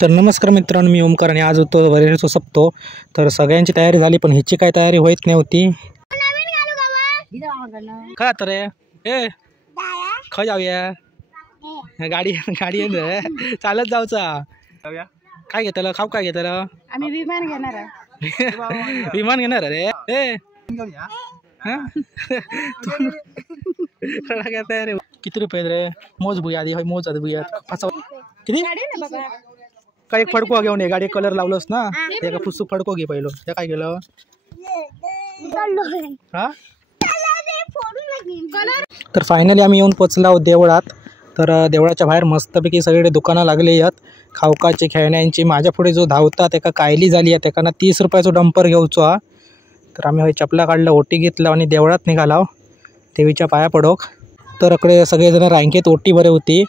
तर नमस्कार मित्रांनो, मी ओमकार आणि आज होतो वरेरचो सप्तो। तर सगळ्यांची तयारी झाली पण हिची काय तयारी होत नव्हती। काय तर ए खा जाऊया गाडी गाडी चालत जाऊचा। काय घेतलं खाऊ काय घेतलं? आम्ही विमान घेणार विमान घेणार रे ए तयारी किती रुपये रे? मोज भूया आधी मोज आधी भूया किती काय एक फडको घेऊन ये गाडी कलर लावलोस ना ते का पुस्तक फडको घे पहिलो ते काय केलं हा। तर फायनली आम्ही येऊन पोचलो आहोत देवळात। तर देवळाच्या बाहेर मस्तपैकी सगळे दुकानं लागली आहेत खावकाची खेळण्यांची। माझ्या पुढे जो धावता त्याका कायली झाली आहे त्याकांना 30 रुपयाचा डंपर घेऊचो हा। तर आम्ही चपला काढलं ओटी घेतलं आणि देवळात निघालो देवीच्या पाया पडोक। तर इकडे सगळेजण रांकेत ओटी बरे होती।